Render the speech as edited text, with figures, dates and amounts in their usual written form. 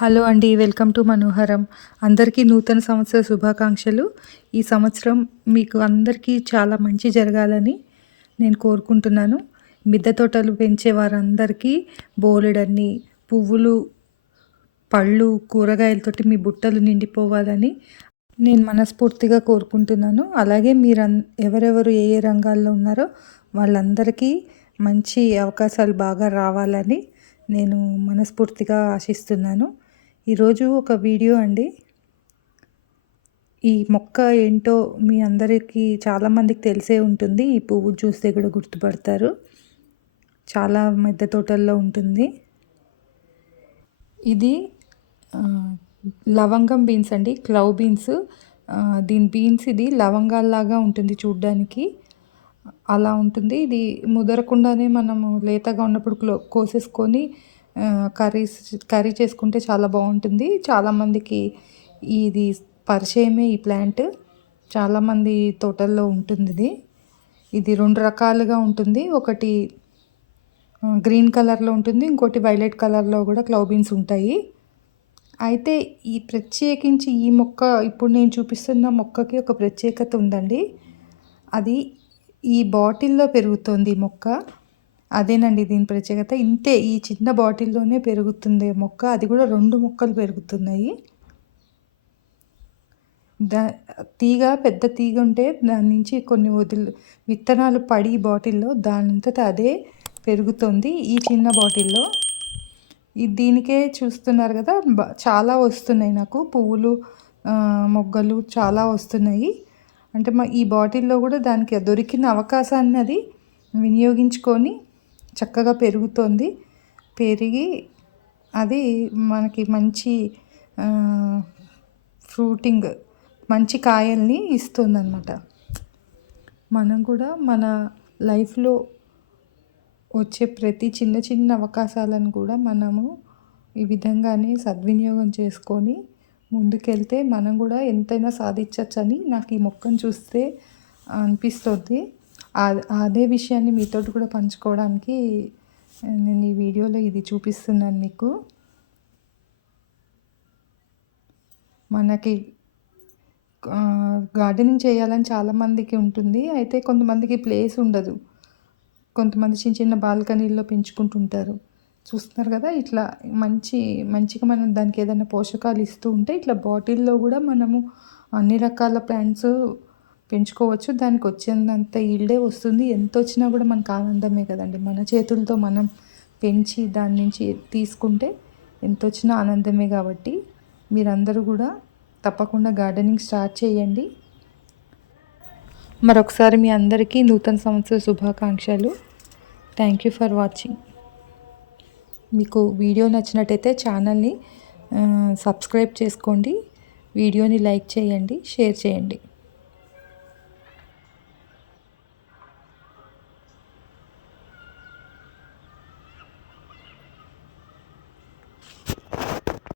Hello అండి. Welcome to మనోహరం. అందరికీ నూతన సంవత్సర శుభాకాంక్షలు. ఈ సంవత్సరం మీకు అందరికీ చాలా మంచి జరగాలని నేను కోరుకుంటున్నాను. మిద్దె తోటలు పెంచే వారందరికీ బోలెడన్ని పువ్వులు, పళ్ళు, కూరగాయలతోటి మీ బుట్టలు నిండిపోవాలని నేను మనస్ఫూర్తిగా కోరుకుంటున్నాను. అలాగే ఎవరెవరు ఏ ఏ రంగాల్లో ఉన్నారో వాళ్ళందరికీ మంచి అవకాశాలు బాగా రావాలని నేను మనస్ఫూర్తిగా ఆశిస్తున్నాను. ఈరోజు ఒక వీడియో అండి. ఈ మొక్క ఏంటో మీ అందరికీ చాలామందికి తెలిసే ఉంటుంది. ఈ పువ్వు చూస్తే కూడా గుర్తుపడతారు. చాలా మిద్దె తోటల్లో ఉంటుంది. ఇది లవంగం బీన్స్ అండి, క్లవ్ బీన్స్. దీని బీన్స్ ఇది లవంగాల్లాగా ఉంటుంది చూడ్డానికి. అలా ఉంటుంది. ఇది ముదరకుండానే మనము లేతగా ఉన్నప్పుడు కోసేసుకొని కర్రీ చేసుకుంటే చాలా బాగుంటుంది. చాలామందికి ఇది పరిచయమే ఈ ప్లాంట్. చాలామంది తోటల్లో ఉంటుంది ఇది. ఇది 2 రకాలుగా ఉంటుంది. ఒకటి గ్రీన్ కలర్లో ఉంటుంది, ఇంకోటి వైలెట్ కలర్లో కూడా క్లవ్ బీన్స్ ఉంటాయి. అయితే ఈ ప్రత్యేకించి ఈ మొక్క, ఇప్పుడు నేను చూపిస్తున్న మొక్కకి ఒక ప్రత్యేకత ఉందండి. అది ఈ బాటిల్లో పెరుగుతోంది ఈ మొక్క. అదేనండి దీని ప్రత్యేకత. ఇంతే, ఈ చిన్న బాటిల్లోనే పెరుగుతుంది మొక్క. అది కూడా 2 మొక్కలు పెరుగుతున్నాయి. పెద్ద తీగ ఉంటే దాని నుంచి కొన్ని విత్తనాలు పడి బాటిల్లో దానంతట అదే పెరుగుతుంది ఈ చిన్న బాటిల్లో. దీనికే చూస్తున్నారు కదా, చాలా వస్తున్నాయి నాకు పువ్వులు, మొగ్గలు చాలా వస్తున్నాయి. అంటే ఈ బాటిల్లో కూడా దానికి దొరికిన అవకాశాన్ని అది వినియోగించుకొని చక్కగా పెరుగుతోంది. పెరిగి అది మనకి మంచి ఫ్రూటింగ్, మంచి కాయల్ని ఇస్తుందన్నమాట. మనం కూడా మన లైఫ్లో వచ్చే ప్రతి చిన్న చిన్న అవకాశాలను కూడా మనము ఈ విధంగానే సద్వినియోగం చేసుకొని ముందుకెళ్తే మనం కూడా ఎంతైనా సాధించవచ్చని నాకు ఈ మొక్కను చూస్తే అనిపిస్తుంది. అదే విషయాన్ని మీతో కూడా పంచుకోవడానికి నేను ఈ వీడియోలో ఇది చూపిస్తున్నాను మీకు. మనకి గార్డెనింగ్ చేయాలని చాలామందికి ఉంటుంది. అయితే కొంతమందికి ప్లేస్ ఉండదు. కొంతమంది చిన్న చిన్న బాల్కనీల్లో పెంచుకుంటుంటారు. చూస్తున్నారు కదా, ఇట్లా మంచిగా మనం దానికి ఏదైనా పోషకాలు ఇస్తూ ఉంటే ఇట్లా బాటిల్లో కూడా మనము అన్ని రకాల ప్లాంట్స్ పెంచుకోవచ్చు. దానికి వచ్చేంత ఈల్డే వస్తుంది. ఎంత వచ్చినా కూడా మనకు ఆనందమే కదండి. మన చేతులతో మనం పెంచి దాని నుంచి తీసుకుంటే ఎంత వచ్చినా ఆనందమే. కాబట్టి మీరందరూ కూడా తప్పకుండా గార్డెనింగ్ స్టార్ట్ చేయండి. మరొకసారి మీ అందరికీ నూతన సంవత్సర శుభాకాంక్షలు. Thank you for watching. మీకు వీడియో నచ్చినట్టయితే ఛానల్ని సబ్స్క్రైబ్ చేసుకోండి, వీడియోని లైక్ చేయండి, షేర్ చేయండి.